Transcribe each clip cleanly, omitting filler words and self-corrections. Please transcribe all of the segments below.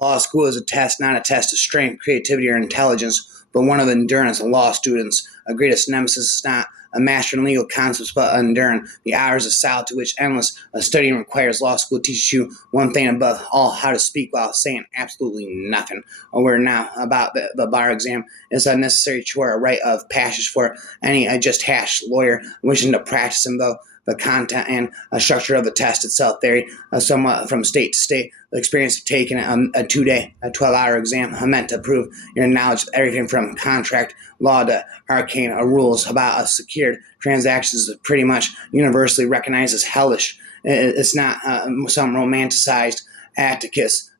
Law school is a test, not a test of strength, creativity, or intelligence, but one of endurance. Law students' greatest nemesis is not a master in legal concepts, but enduring the hours of solitude to which endless studying requires. Law school teaches you one thing above all: how to speak while saying absolutely nothing. We're now about the bar exam. It's a necessary chore, a rite of passage for any just hash lawyer wishing to practice in the content and structure of the test itself vary somewhat from state to state. The experience of taking a 2 day, a 12-hour exam meant to prove your knowledge of everything from contract law to arcane rules about secured transactions is pretty much universally recognized as hellish. It's not some romanticized Atticus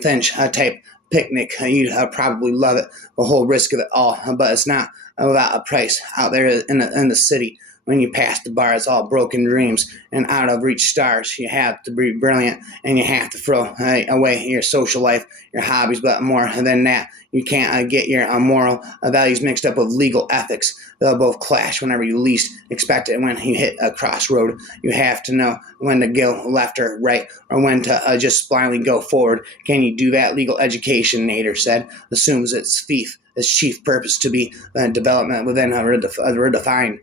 Finch type picnic. You'd probably love it, the whole risk of it all, but it's not without a price out there in the city. When you pass the bar, it's all broken dreams and out of reach stars. You have to be brilliant, and you have to throw away your social life, your hobbies, but more than that, you can't get your moral values mixed up with legal ethics. They'll both clash whenever you least expect it. When you hit a crossroad, you have to know when to go left or right, or when to just blindly go forward. Can you do that? Legal education, Nader said, assumes its chief purpose to be development within a refined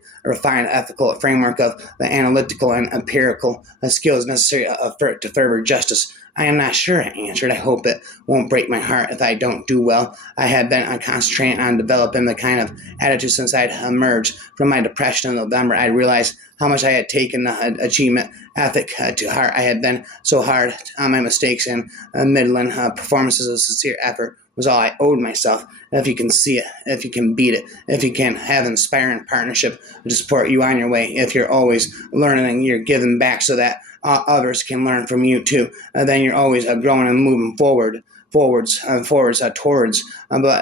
ethical framework of the analytical and empirical skills necessary to further justice. I am not sure, I answered. I hope it won't break my heart if I don't do well. I had been concentrating on developing the kind of attitude since I'd emerged from my depression in November. I realized how much I had taken the achievement ethic to heart. I had been so hard on my mistakes and Midland performances of sincere effort was all I owed myself. If you can see it, if you can beat it, if you can have inspiring partnership to support you on your way, if you're always learning and you're giving back so that others can learn from you too, then you're always growing and moving towards. But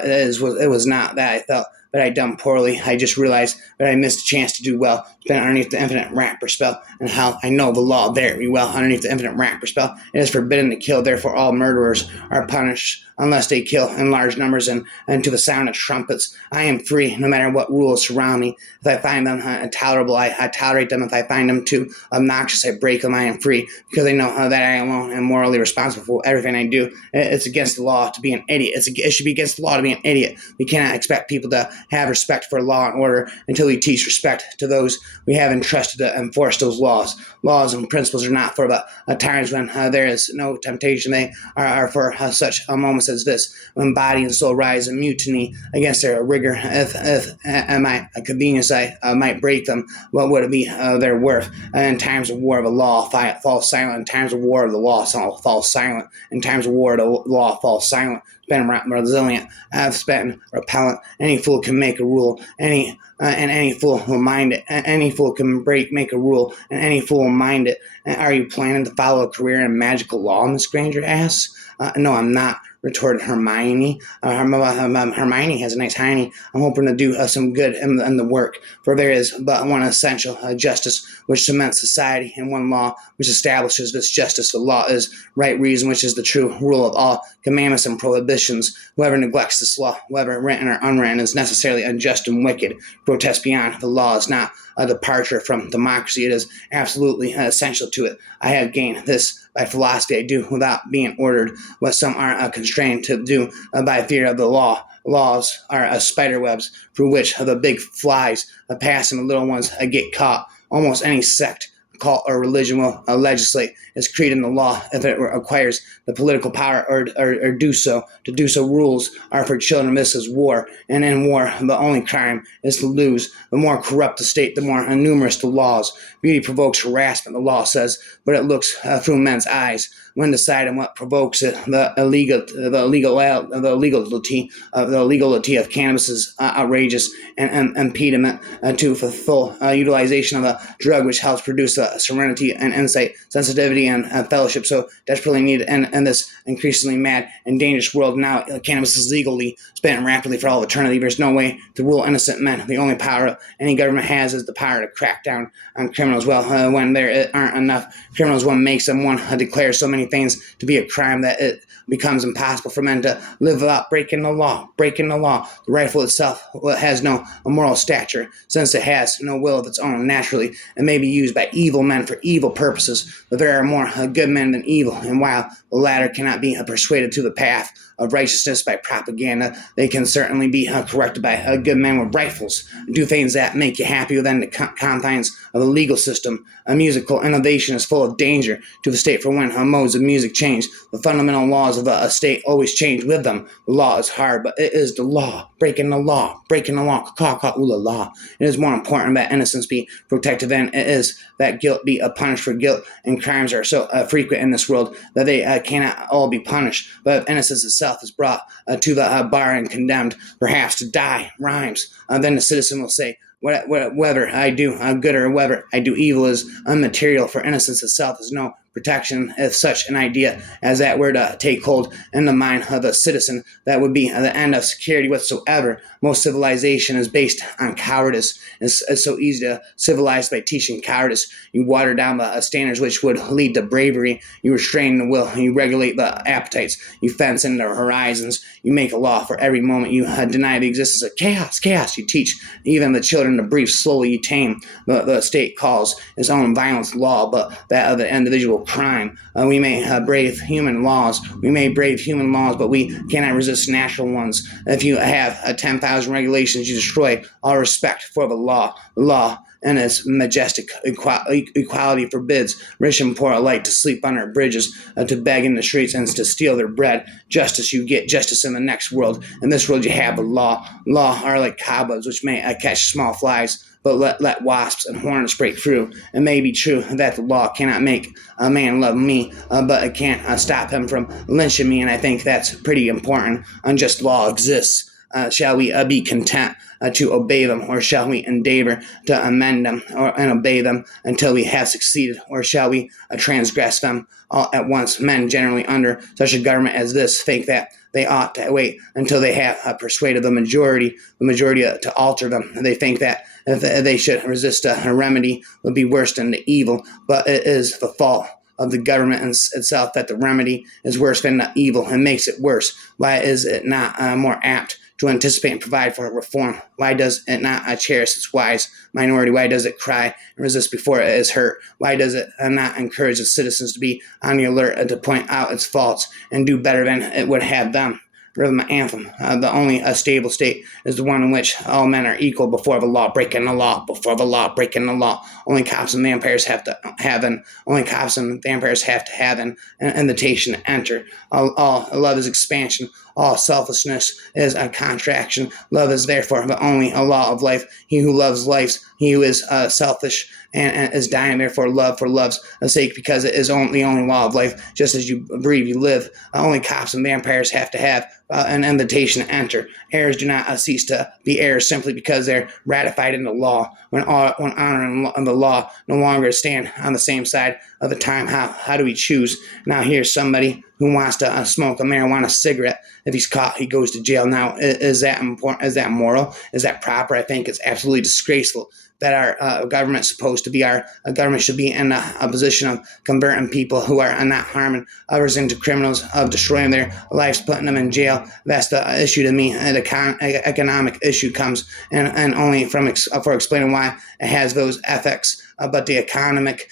it was not that I felt that I'd done poorly. I just realized that I missed a chance to do well, been underneath the infinite rapper spell, and how I know the law very well. Underneath the infinite rapper spell, it is forbidden to kill, therefore all murderers are punished unless they kill in large numbers and to the sound of trumpets. I am free no matter what rules surround me. If I find them intolerable, I tolerate them. If I find them too obnoxious, I break them. I am free because I know that I alone am morally responsible for everything I do. It's against the law to be an idiot. It should be against the law to be an idiot. We cannot expect people to have respect for law and order until we teach respect to those we have entrusted to enforce those laws. Laws and principles are not for the times when there is no temptation. They are for such moments as this, when body and soul rise in mutiny against their rigor. If at my convenience I might break them, what would it be their worth? In times of war, the law falls silent. In times of war, the law falls silent. In times of war, the law falls silent. Been resilient. I've been repellent. Any fool can make a rule. Any fool will mind it. Any fool can make a rule, and any fool will mind it. Are you planning to follow a career in magical law? Miss Granger asked. No, I'm not, retorted Hermione. Hermione has a nice hiney. I'm hoping to do some good in the work, for there is but one essential justice which cements society, and one law which establishes this justice. The law is right reason, which is the true rule of all commandments and prohibitions. Whoever neglects this law, whether written or unwritten, is necessarily unjust and wicked. Protest beyond the law is not a departure from democracy. It is absolutely essential to it. I have gained this by philosophy. I do without being ordered what some are constrained to do by fear of the law. Laws are spider webs through which the big flies pass and the little ones get caught. Almost any sect, cult, or religion will legislate its creed in the law if it acquires the political power or do so. To do so, rules are for children. This is war, and in war, the only crime is to lose. The more corrupt the state, the more numerous the laws. Beauty provokes harassment, the law says, but it looks through men's eyes. When deciding what provokes it, the illegality of cannabis's outrageous and impediment to full utilization of a drug which helps produce serenity and insight, sensitivity and fellowship so desperately needed in this increasingly mad and dangerous world. Now cannabis is legally spent rapidly for all eternity. There's no way to rule innocent men. The only power any government has is the power to crack down on criminals. Well, when there aren't enough criminals, one makes them. One declares so many many things to be a crime that it becomes impossible for men to live without breaking the law. Breaking the law. The rifle itself has no moral stature, since it has no will of its own. Naturally, it may be used by evil men for evil purposes, but there are more good men than evil, and while the latter cannot be persuaded to the path of righteousness by propaganda, they can certainly be corrected by good men with rifles. Do things that make you happy within the confines of the legal system. A musical innovation is full of danger to the state, for when modes of music change, the fundamental laws of a state always change with them. The law is hard, but it is the law. Breaking the law. Breaking the law. Law. It is more important that innocence be protected than it is that guilt be punished, for guilt and crimes are so frequent in this world that they cannot all be punished. But if innocence itself is brought to the bar and condemned, perhaps to die, rhymes, then the citizen will say, whether I do good or whether I do evil is immaterial, for innocence itself is no protection. If such an idea as that were to take hold in the mind of the citizen, that would be the end of security whatsoever. Most civilization is based on cowardice. It's so easy to civilize by teaching cowardice. You water down the standards which would lead to bravery. You restrain the will. You regulate the appetites. You fence in the horizons. You make a law for every moment. You deny the existence of chaos. You teach even the children to breathe slowly. You tame the state calls its own violence law, but that of the individual crime. We may brave human laws. But we cannot resist natural ones. If you have 10,000 regulations, you destroy all respect for the law. The law and its majestic equality forbids rich and poor alike to sleep under bridges, to beg in the streets, and to steal their bread. Justice, you get justice in the next world. In this world, you have the law. Law are like cobwebs, which may catch small flies, but let wasps and hornets break through. It may be true that the law cannot make a man love me, but it can't stop him from lynching me, and I think that's pretty important. Unjust law exists. Shall we be content to obey them, or shall we endeavor to amend them and obey them until we have succeeded, or shall we transgress them all at once? Men generally under such a government as this think that they ought to wait until they have persuaded the majority to alter them. They think that if they should resist a remedy would be worse than the evil, but it is the fault of the government itself that the remedy is worse than the evil and makes it worse. Why is it not more apt to anticipate and provide for reform? Why does it not cherish its wise minority? Why does it cry and resist before it is hurt? Why does it not encourage its citizens to be on the alert and to point out its faults and do better than it would have done? Rhythm anthem. The only stable state is the one in which all men are equal before the law, breaking the law, before the law, breaking the law. Only cops and vampires have to have an invitation to enter. All love is expansion. All selfishness is a contraction. Love is therefore the only a law of life. He who loves lives, he who is selfish and is dying therefore love for love's sake, because it is the only law of life. Just as you breathe, you live. Only cops and vampires have to have an invitation to enter. Heirs do not cease to be heirs simply because they're ratified in the law. When honor and the law no longer stand on the same side of the time, how do we choose? Now here's somebody who wants to smoke a marijuana cigarette. If he's caught, he goes to jail. Now, is that important? Is that moral? Is that proper? I think it's absolutely disgraceful that our government's supposed to be. Our government should be in a position of converting people who are not harming others into criminals, of destroying their lives, putting them in jail. That's the issue to me. The economic issue comes and only for explaining why it has those ethics. But the economic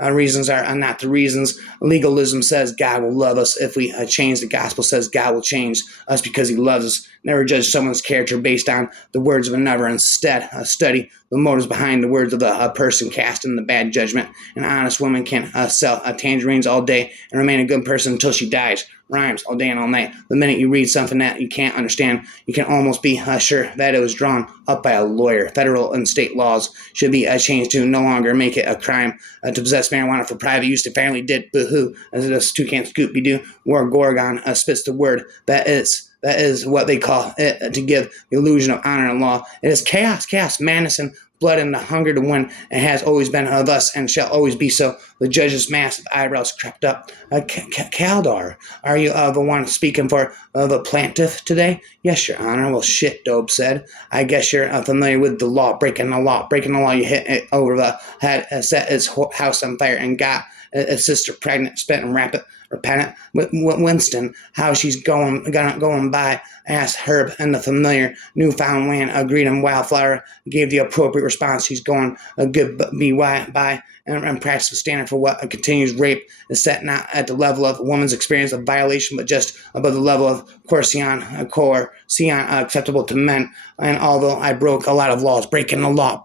reasons are not the reasons. Legalism says God will love us if we change. The gospel says God will change us because he loves us. Never judge someone's character based on the words of another. Instead, study the motives behind the words of the person casting the bad judgment. An honest woman can sell tangerines all day and remain a good person until she dies. Rhymes all day and all night. The minute you read something that you can't understand, you can almost be sure that it was drawn up by a lawyer. Federal and state laws should be changed to no longer make it a crime to possess marijuana for private use. The family did boo-hoo, as this toucan Scoopy-Doo wore Gorgon spits the word. That is what they call it, to give the illusion of honor and law. It is chaos, madness, and blood, and the hunger to win. It has always been thus and shall always be so. The judge's massive eyebrows crept up. Kaldar, are you the one speaking for the plaintiff today? Yes, Your Honor. Well, shit, Dobe said. I guess you're familiar with the law. Breaking the law. You hit it over the head, set its house on fire, and got his sister pregnant, spent in rapid repentant. Winston, how she's going by, asked Herb, and the familiar Newfoundland agreed, and Wildflower gave the appropriate response. She's going a good by and practice the standard for what a continuous rape is set not at the level of a woman's experience of violation, but just above the level of coercion acceptable to men. And although I broke a lot of laws, breaking the law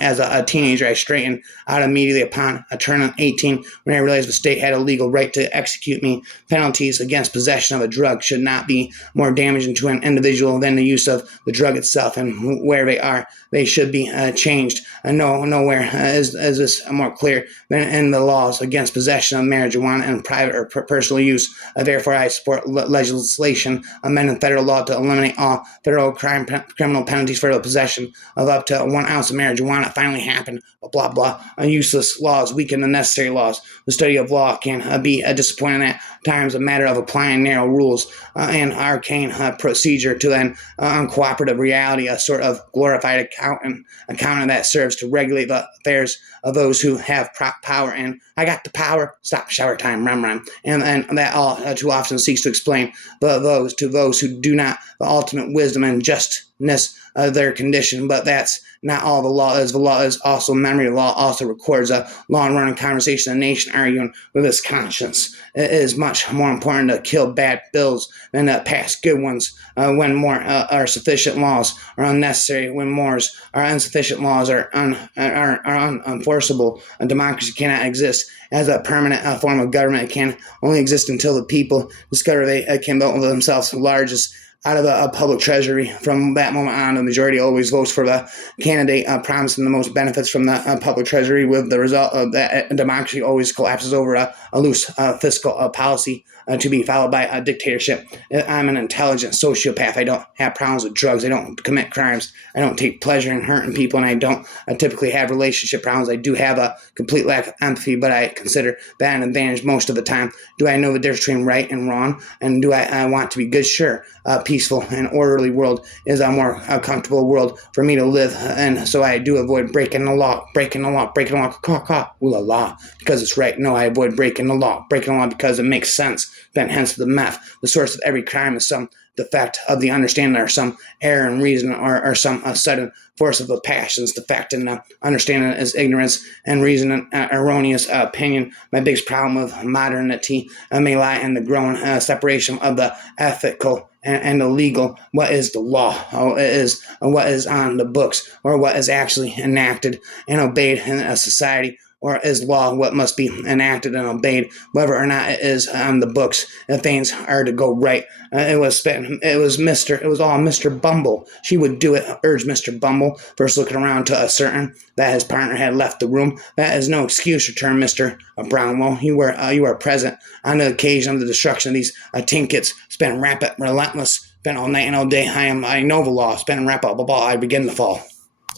as a teenager, I straightened out immediately upon turning 18 when I realized the state had a legal right to execute me. Penalties against possession of a drug should not be more damaging to an individual than the use of the drug itself, and where they are, they should be changed. Nowhere is this more clear than in the laws against possession of marijuana and private or personal use. Therefore, I support legislation amending federal law to eliminate all federal criminal penalties for the possession of up to 1 ounce of marijuana. Finally happened. Blah, blah. Useless laws weaken the necessary laws. The study of law can be disappointing at times, a matter of applying narrow rules and arcane procedure to an uncooperative reality, a sort of glorified accountant that serves to regulate the affairs of those who have power. And I got the power. Stop, shower time, rum. And that all too often seeks to explain those who do not the ultimate wisdom and justness of their condition. But that's not all the law is. The law is also memory. The law also records a long-running conversation of the nation arguing with its conscience. It is much more important to kill bad bills than to pass good ones. When more are sufficient laws are unnecessary, when more are insufficient laws are unenforceable, a democracy cannot exist as a permanent form of government. It can only exist until the people discover they can vote themselves the largest out of the public treasury. From that moment on, the majority always votes for the candidate promising the most benefits from the public treasury, with the result of that democracy always collapses over a loose fiscal policy to be followed by a dictatorship. I'm an intelligent sociopath. I don't have problems with drugs. I don't commit crimes. I don't take pleasure in hurting people, and I don't typically have relationship problems. I do have a complete lack of empathy, but I consider that an advantage most of the time. Do I know the difference between right and wrong? And do I want to be good? Sure. Peaceful and orderly world is a more comfortable world for me to live, and so I do avoid breaking the law, ooh la la, because it's right. No, I avoid breaking the law because it makes sense. Then hence the meth. The source of every crime is some defect of the understanding, or some error in reason, or some sudden force of the passions. Defect in the understanding is ignorance, and reason and erroneous opinion. My biggest problem with modernity may lie in the growing separation of the ethical and the legal. What is the law? It is what is on the books, or what is actually enacted and obeyed in a society. Or is law what must be enacted and obeyed, whether or not it is on the books? If things are to go right, it was all Mr. Bumble. She would do it, urged Mr. Bumble, first looking around to ascertain that his partner had left the room. That is no excuse, returned Mr. Brownlow. You were present on the occasion of the destruction of these tinkets. Spent rapid, relentless, spent all night and all day. I know the law. Spent rapid, blah, blah, blah. I begin to fall.